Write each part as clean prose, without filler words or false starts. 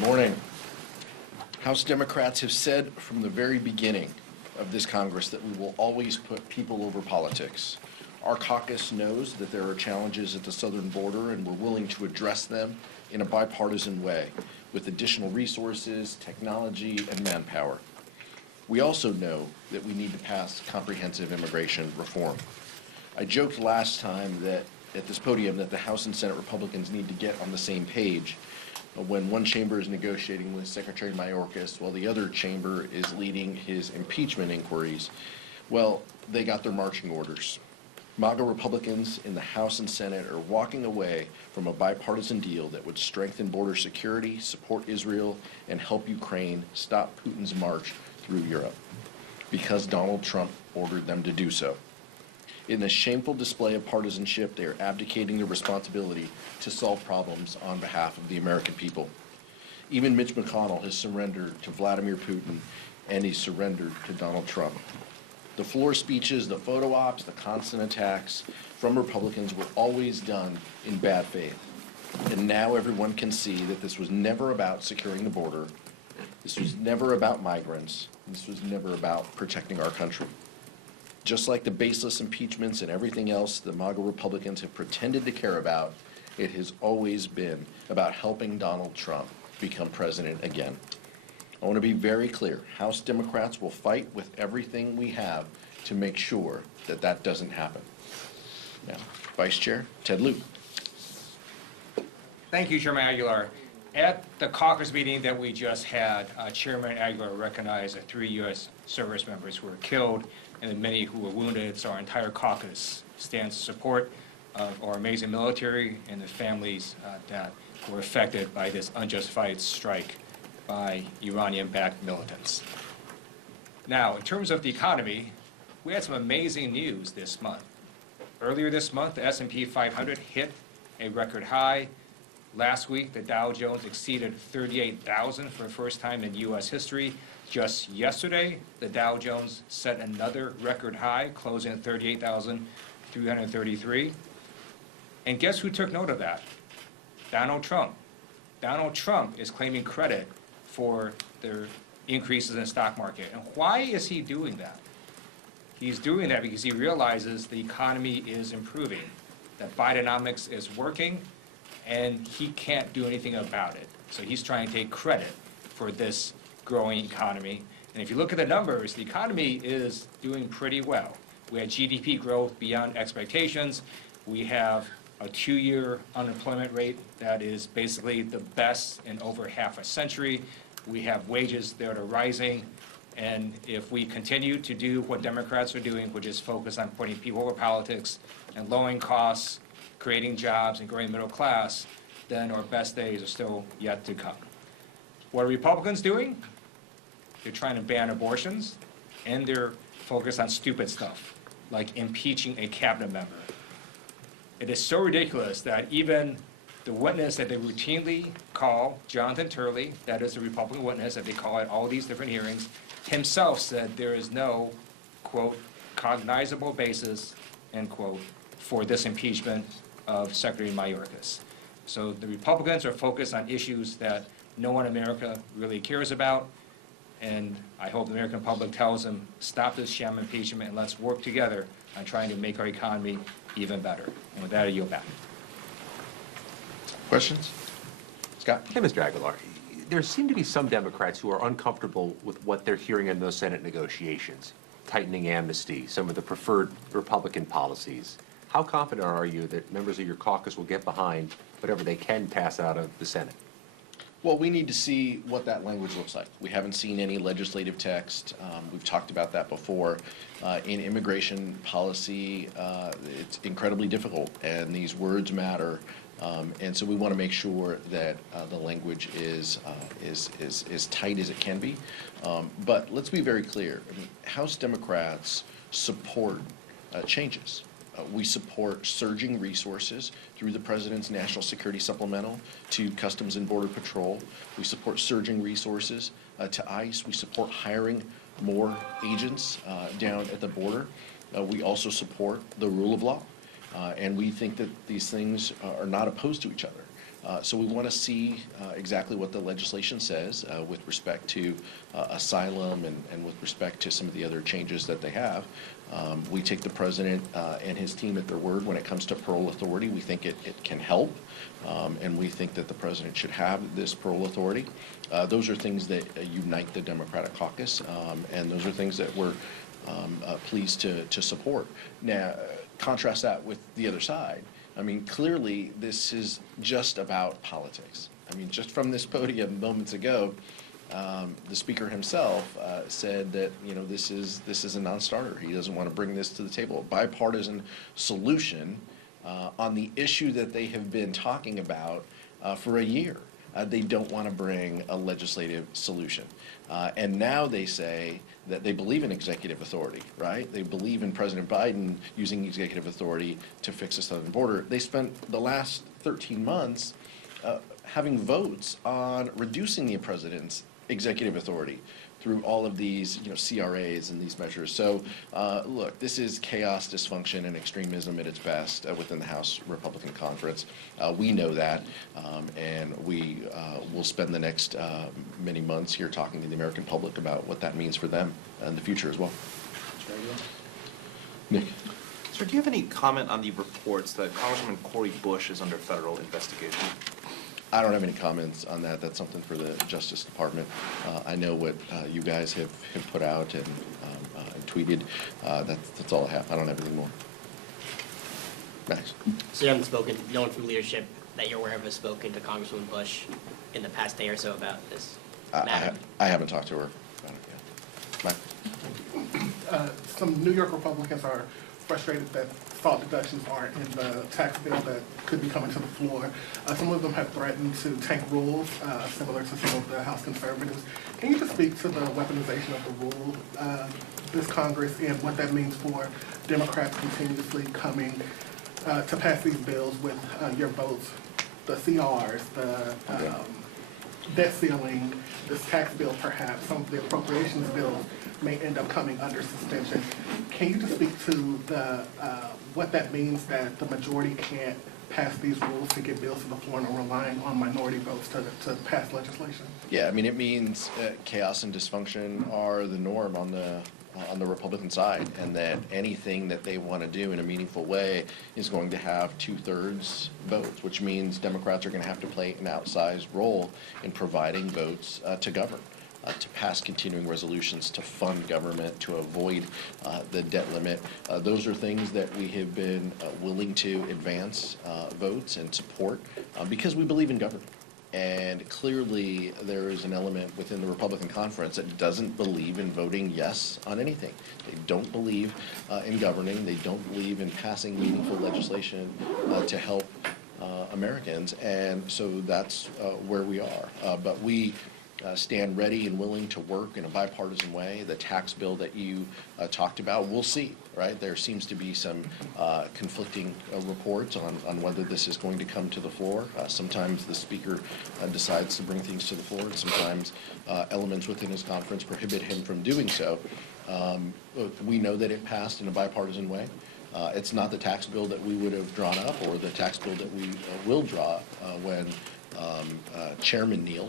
Morning. House Democrats have said from the very beginning of this Congress that we will always put people over politics. Our caucus knows that there are challenges at the southern border, and we're willing to address them in a bipartisan way with additional resources, technology, and manpower. We also know that we need to pass comprehensive immigration reform. I joked last time that at this podium that the House and Senate Republicans need to get on the same page when one chamber is negotiating with Secretary Mayorkas while the other chamber is leading his impeachment inquiries. Well, they got their marching orders. MAGA Republicans in the House and Senate are walking away from a bipartisan deal that would strengthen border security, support Israel, and help Ukraine stop Putin's march through Europe because Donald Trump ordered them to do so. In this shameful display of partisanship, they are abdicating their responsibility to solve problems on behalf of the American people. Even Mitch McConnell has surrendered to Vladimir Putin, and he's surrendered to Donald Trump. The floor speeches, the photo ops, the constant attacks from Republicans were always done in bad faith. And now everyone can see that this was never about securing the border. This was never about migrants. This was never about protecting our country. Just like the baseless impeachments and everything else the MAGA Republicans have pretended to care about, it has always been about helping Donald Trump become president again. I want to be very clear. House Democrats will fight with everything we have to make sure that that doesn't happen. Now, Vice Chair Ted Lieu. Thank you, Chairman Aguilar. At the caucus meeting that we just had, Chairman Aguilar recognized the 3 U.S. service members who were killed and the many who were wounded. So our entire caucus stands in support of our amazing military and the families that were affected by this unjustified strike by Iranian-backed militants. Now, in terms of the economy, we had some amazing news this month. Earlier this month, the S&P 500 hit a record high. Last week, the Dow Jones exceeded 38,000 for the first time in U.S. history. Just yesterday, the Dow Jones set another record high, closing at 38,333. And guess who took note of that? Donald Trump. Donald Trump is claiming credit for the increases in the stock market. And why is he doing that? He's doing that because he realizes the economy is improving, that Bidenomics is working, and he can't do anything about it. So he's trying to take credit for this growing economy. And if you look at the numbers, the economy is doing pretty well. We had GDP growth beyond expectations. We have a 2-year unemployment rate that is basically the best in over half a century. We have wages that are rising. And if we continue to do what Democrats are doing, which is focus on putting people over politics and lowering costs, creating jobs, and growing the middle class, then our best days are still yet to come. What are Republicans doing? They're trying to ban abortions, and they're focused on stupid stuff, like impeaching a cabinet member. It is so ridiculous that even the witness that they routinely call, Jonathan Turley, that is a Republican witness that they call at all these different hearings, himself said there is no, quote, cognizable basis, end quote, for this impeachment of Secretary Mayorkas. So the Republicans are focused on issues that no one in America really cares about, and I hope the American public tells them, stop this sham impeachment and let's work together on trying to make our economy even better. And with that, I yield back. Questions? Scott? Hey, Mr. Aguilar. There seem to be some Democrats who are uncomfortable with what they're hearing in those Senate negotiations, tightening amnesty, some of the preferred Republican policies. How confident are you that members of your caucus will get behind whatever they can pass out of the Senate? Well, we need to see what that language looks like. We haven't seen any legislative text. We've talked about that before. In immigration policy, it's incredibly difficult, and these words matter. And so we want to make sure that the language is as tight as it can be. But let's be very clear. I mean, House Democrats support changes. We support surging resources through the President's National Security Supplemental to Customs and Border Patrol. We support surging resources to ICE. We support hiring more agents down at the border. We also support the rule of law. And we think that these things are not opposed to each other. So we want to see exactly what the legislation says with respect to asylum and with respect to some of the other changes that they have. We take the president and his team at their word when it comes to parole authority. We think it can help, and we think that the president should have this parole authority. Those are things that unite the Democratic caucus, and those are things that we're pleased to support. Now, contrast that with the other side. I mean, clearly, this is just about politics. I mean, just from this podium moments ago, the speaker himself said that, you know, this is a non-starter. He doesn't want to bring this to the table. A bipartisan solution on the issue that they have been talking about for a year. They don't want to bring a legislative solution. And now they say that they believe in executive authority, right? They believe in President Biden using executive authority to fix the southern border. They spent the last 13 months having votes on reducing the president's executive authority through all of these, you know, CRAs and these measures. So, look, this is chaos, dysfunction, and extremism at its best within the House Republican Conference. We know that, and we will spend the next many months here talking to the American public about what that means for them in the future as well. Nick? Sir, do you have any comment on the reports that Congressman Cori Bush is under federal investigation? I don't have any comments on that. That's something for the Justice Department. I know what you guys have put out and tweeted. That's all I have. I don't have anything more. Max? So you haven't spoken, no one from leadership that you're aware of has spoken to Congresswoman Bush in the past day or so about this matter? I haven't talked to her about it yet. Max? Some New York Republicans are frustrated that SALT deductions aren't in the tax bill that could be coming to the floor. Some of them have threatened to tank rules, similar to some of the House conservatives. Can you just speak to the weaponization of the rule this Congress and what that means for Democrats continuously coming to pass these bills with your votes, the CRs, the debt ceiling, this tax bill perhaps, some of the appropriations bills may end up coming under suspension. Can you just speak to the what that means that the majority can't pass these rules to get bills to the floor and are relying on minority votes to pass legislation? Yeah, I mean, it means chaos and dysfunction are the norm on the Republican side, and that anything that they want to do in a meaningful way is going to have 2/3 votes, which means Democrats are going to have to play an outsized role in providing votes to govern. To pass continuing resolutions, to fund government, to avoid the debt limit. Those are things that we have been willing to advance votes and support because we believe in government. And clearly, there is an element within the Republican conference that doesn't believe in voting yes on anything. They don't believe in governing. They don't believe in passing meaningful legislation to help Americans. And so that's where we are. But we stand ready and willing to work in a bipartisan way. The tax bill that you talked about, we'll see, right? There seems to be some conflicting reports on whether this is going to come to the floor. Sometimes the speaker decides to bring things to the floor, and sometimes elements within his conference prohibit him from doing so. We know that it passed in a bipartisan way. It's not the tax bill that we would have drawn up or the tax bill that we will draw when Chairman Neal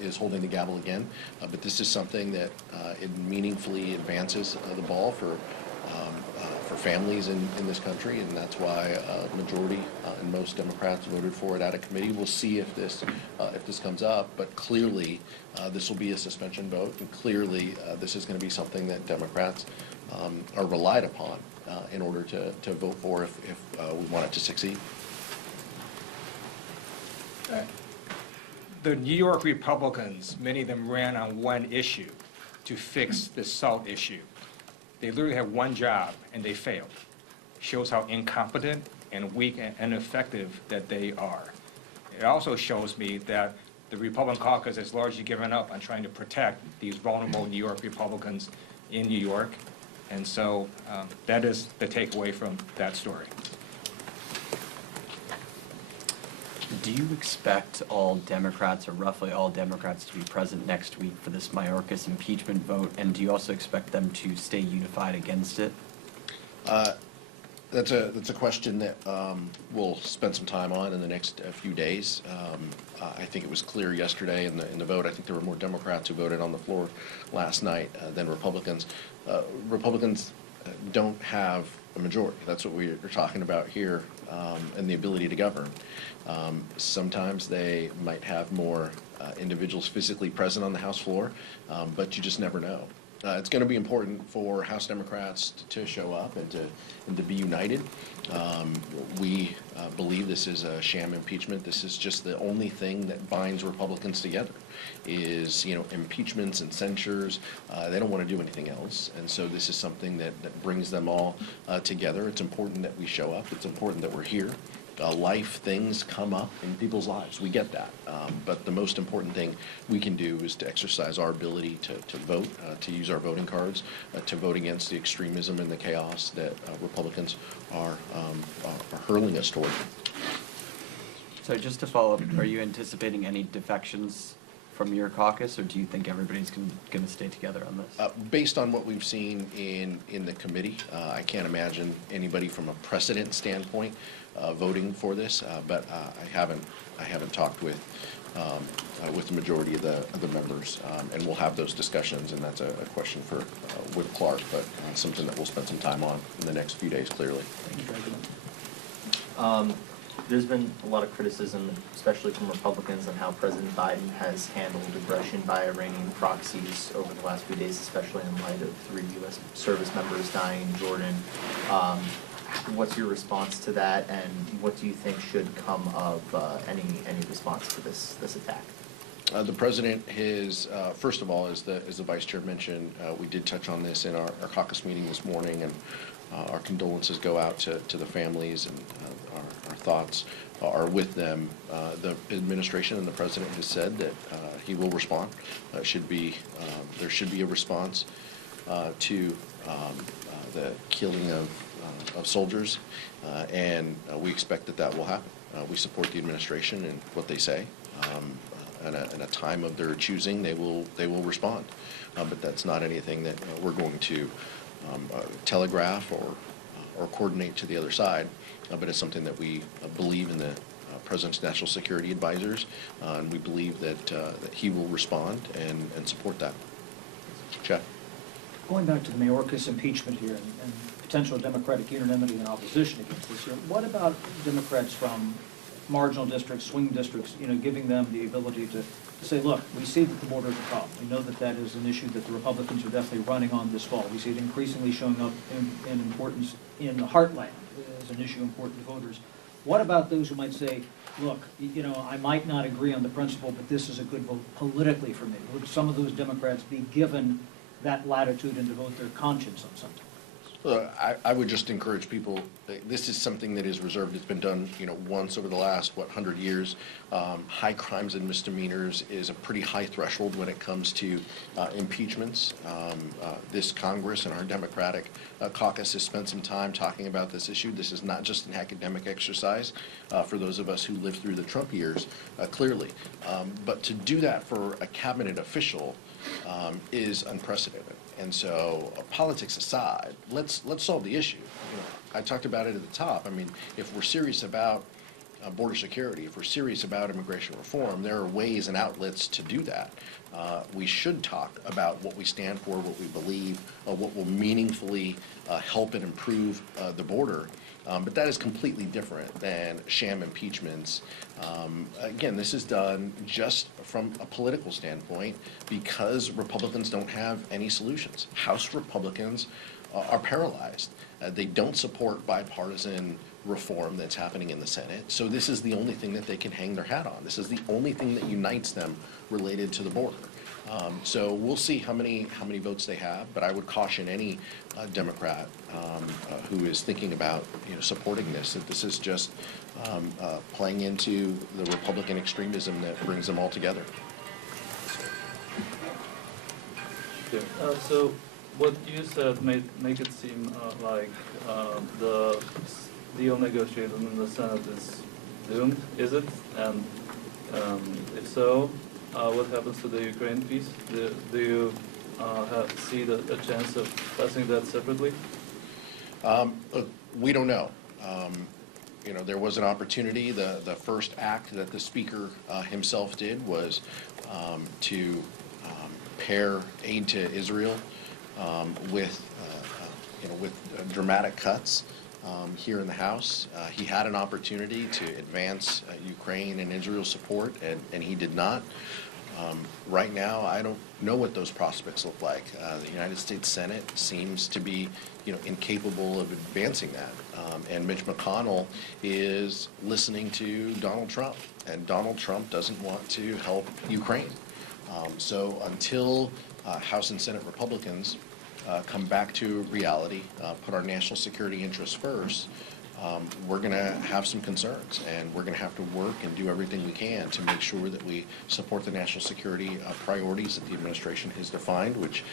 is holding the gavel again, but this is something that it meaningfully advances the ball for families in this country, and that's why majority and most Democrats voted for it out of committee. We'll see if this comes up, but clearly this will be a suspension vote, and clearly this is going to be something that Democrats are relied upon in order to vote for if we want it to succeed. The New York Republicans, many of them ran on one issue, to fix the SALT issue. They literally have one job, and they failed. Shows how incompetent and weak and ineffective that they are. It also shows me that the Republican caucus has largely given up on trying to protect these vulnerable New York Republicans in New York. And so that is the takeaway from that story. Do you expect all Democrats, or roughly all Democrats, to be present next week for this Mayorkas impeachment vote? And do you also expect them to stay unified against it? That's a question that we'll spend some time on in the next few days. I think it was clear yesterday in the vote. I think there were more Democrats who voted on the floor last night than Republicans. Republicans don't have a majority. That's what we're talking about here, and the ability to govern. Sometimes they might have more individuals physically present on the House floor, but you just never know. It's going to be important for House Democrats to show up and to be united. We believe this is a sham impeachment. This is just the only thing that binds Republicans together is, impeachments and censures. They don't want to do anything else. And so this is something that brings them all together. It's important that we show up. It's important that we're here. Life things come up in people's lives. We get that. But the most important thing we can do is to exercise our ability to vote, to use our voting cards, to vote against the extremism and the chaos that Republicans are hurling us toward. So just to follow up, are you anticipating any defections from your caucus, or do you think everybody's going to stay together on this? Based on what we've seen in the committee, I can't imagine anybody from a precedent standpoint voting for this, but I haven't talked with the majority of the members, and we'll have those discussions, and that's a question for Whip Clark, but something that we'll spend some time on in the next few days, clearly. There's been a lot of criticism, especially from Republicans, on how President Biden has handled aggression by Iranian proxies over the last few days, especially in light of 3 U.S. service members dying in Jordan. What's your response to that, and what do you think should come of any response to this attack? The president has, first of all, as the vice chair mentioned, we did touch on this in our caucus meeting this morning, and our condolences go out to the families, and our thoughts are with them. The administration and the president has said that he will respond. There should be a response to the killing of soldiers, and we expect that will happen. We support the administration and what they say. In a time of their choosing, they will respond. But that's not anything that we're going to telegraph or coordinate to the other side. But it's something that we believe in the President's national security advisors, and we believe that he will respond and support that. Chad? Going back to the Mayorkas impeachment here and potential Democratic unanimity and opposition against this here, what about Democrats from marginal districts, swing districts, giving them the ability to say, look, we see that the border is a problem. We know that is an issue that the Republicans are definitely running on this fall. We see it increasingly showing up in importance in the heartland as an issue important to voters. What about those who might say, look, I might not agree on the principle, but this is a good vote politically for me? Would some of those Democrats be given that latitude and devote their conscience on something? I would just encourage people, this is something that is reserved. It's been done, once over the last, 100 years. High crimes and misdemeanors is a pretty high threshold when it comes to impeachments. This Congress and our Democratic caucus has spent some time talking about this issue. This is not just an academic exercise for those of us who lived through the Trump years, clearly. But to do that for a cabinet official is unprecedented. And so, politics aside, let's solve the issue. I talked about it at the top. I mean, if we're serious about border security, if we're serious about immigration reform, there are ways and outlets to do that. We should talk about what we stand for, what we believe, what will meaningfully help and improve the border. But that is completely different than sham impeachments. Again, this is done just from a political standpoint because Republicans don't have any solutions. House Republicans are paralyzed. They don't support bipartisan reform that's happening in the Senate. So this is the only thing that they can hang their hat on. This is the only thing that unites them related to the border. So we'll see how many votes they have, but I would caution any Democrat who is thinking about supporting this, that this is just playing into the Republican extremism that brings them all together. So what you said make it seem like the deal negotiated in the Senate is doomed. Is it? And if so, what happens to the Ukraine piece? Do you see a chance of passing that separately? Look, We don't know. There was an opportunity. The first act that the speaker himself did was to pair aid to Israel with dramatic cuts here in the House. He had an opportunity to advance Ukraine and Israel support, and he did not. Right now, I don't know what those prospects look like. The United States Senate seems to be, incapable of advancing that. And Mitch McConnell is listening to Donald Trump, and Donald Trump doesn't want to help Ukraine. So until House and Senate Republicans come back to reality, put our national security interests first, we're going to have some concerns, and we're going to have to work and do everything we can to make sure that we support the national security priorities that the administration has defined, which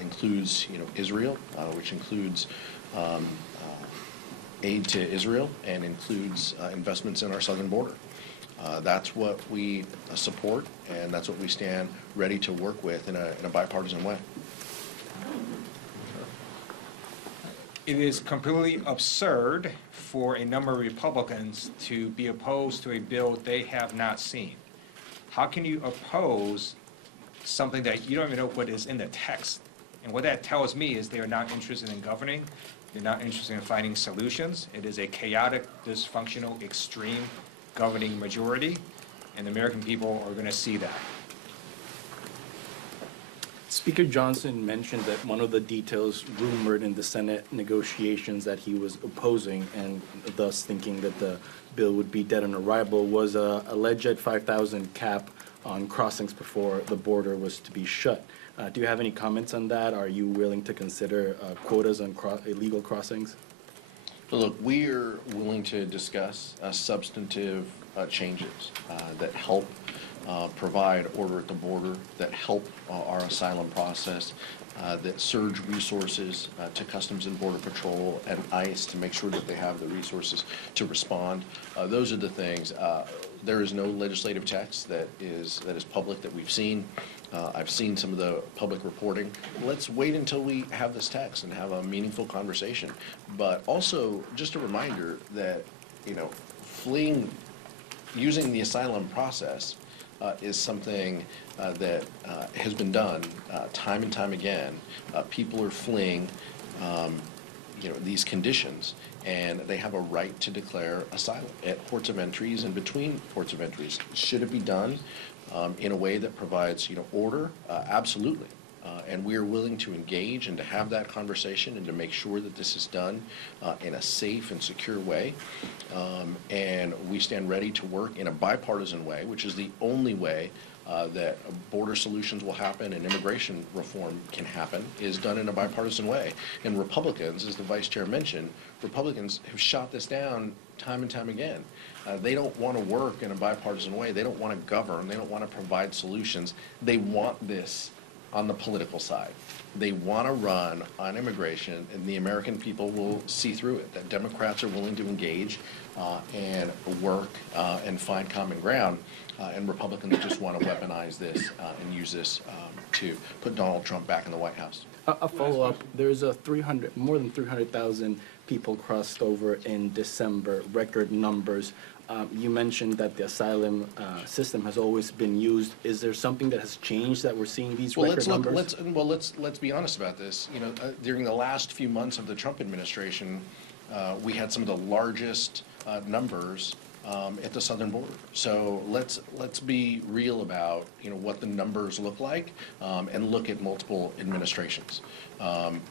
includes, Israel, which includes aid to Israel, and includes investments in our southern border. That's what we support, and that's what we stand ready to work with in a bipartisan way. It is completely absurd for a number of Republicans to be opposed to a bill they have not seen. How can you oppose something that you don't even know what is in the text? And what that tells me is they are not interested in governing. They're not interested in finding solutions. It is a chaotic, dysfunctional, extreme governing majority, and the American people are going to see that. Speaker Johnson mentioned that one of the details rumored in the Senate negotiations that he was opposing, and thus thinking that the bill would be dead on arrival, was a alleged 5,000 cap on crossings before the border was to be shut. Do you have any comments on that? Are you willing to consider quotas on illegal crossings? Look, we are willing to discuss substantive changes that help provide order at the border, that help our asylum process, that surge resources to Customs and Border Patrol and ICE to make sure that they have the resources to respond. Those are the things. There is no legislative text that is public that we've seen. I've seen some of the public reporting. Let's wait until we have this text and have a meaningful conversation. But also, just a reminder that, fleeing, using the asylum process is something that has been done time and time again. People are fleeing, these conditions, and they have a right to declare asylum at ports of entries and between ports of entries. Should it be done in a way that provides, order? Absolutely. And we are willing to engage and to have that conversation and to make sure that this is done in a safe and secure way. And we stand ready to work in a bipartisan way, which is the only way that border solutions will happen and immigration reform can happen, is done in a bipartisan way. And Republicans, as the Vice Chair mentioned, Republicans have shot this down time and time again. They don't want to work in a bipartisan way. They don't want to govern. They don't want to provide solutions. They want this on the political side. They want to run on immigration, and the American people will see through it, that Democrats are willing to engage and work and find common ground, and Republicans just want to weaponize this and use this to put Donald Trump back in the White House. A follow-up, there's more than 300,000 people crossed over in December, record numbers. You mentioned that the asylum system has always been used. Is there something that has changed that we're seeing these record numbers? Let's be honest about this. During the last few months of the Trump administration, we had some of the largest numbers at the southern border. So let's be real about what the numbers look like and look at multiple administrations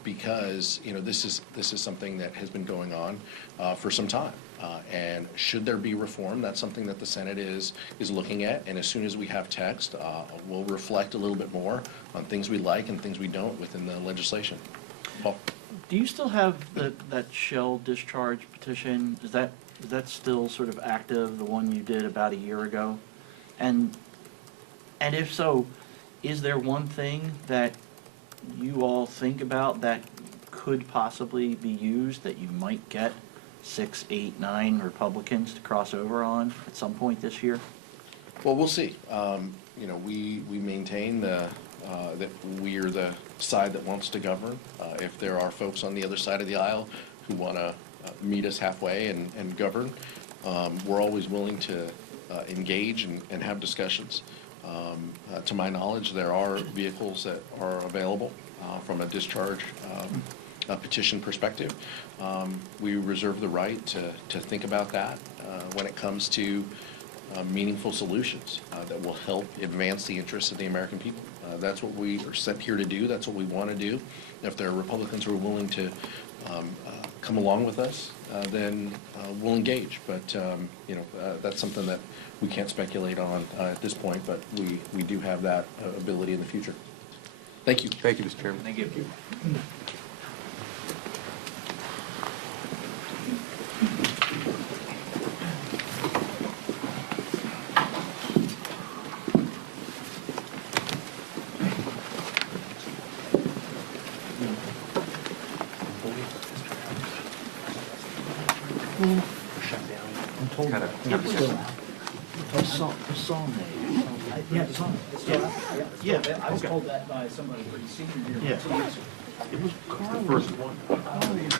because this is something that has been going on for some time. And should there be reform, that's something that the Senate is looking at. And as soon as we have text, we'll reflect a little bit more on things we like and things we don't within the legislation. Paul? Do you still have that shell discharge petition? Is that still sort of active, the one you did about a year ago? And if so, is there one thing that you all think about that could possibly be used that you might get 6, 8, 9 Republicans to cross over on at some point this year? Well, we'll see. We maintain that we are the side that wants to govern. If there are folks on the other side of the aisle who want to meet us halfway and govern. We're always willing to engage and have discussions. To my knowledge, there are vehicles that are available from a discharge a petition perspective. We reserve the right to think about that when it comes to meaningful solutions that will help advance the interests of the American people. That's what we are sent here to do. That's what we want to do. If there are Republicans who are willing to come along with us, then we'll engage. But, that's something that we can't speculate on at this point, but we do have that ability in the future. Thank you. Thank you, Mr. Chairman. Thank you. Kind of, Yeah, it's on. It's still out. Yeah, I was told that by somebody pretty senior here. Yeah. It was Carl. first one.